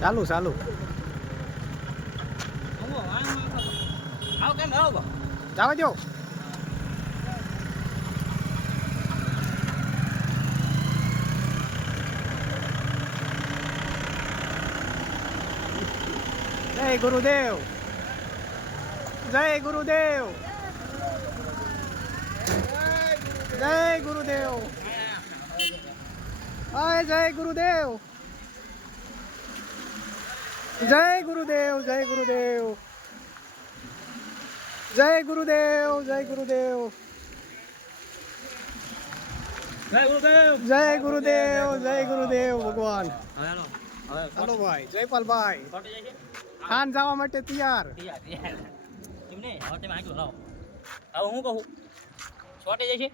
ચાલુ ચાલુ જાવ જો જય ગુરુદેવ. જય ગુરુદેવ. જય ગુરુદેવ. જય ગુરુદેવ. जय गुरुदेव जय गुरुदेव। जय गुरुदेव जय गुरुदेव। जय गुरुदेव। जय गुरुदेव जय गुरुदेव भगवान। हेलो भाई जयपाल भाई। खान जावा मैं तैयार। तुमने હવે તમે આગળ લાવો હવે હું કહું શોર્ટેજ છે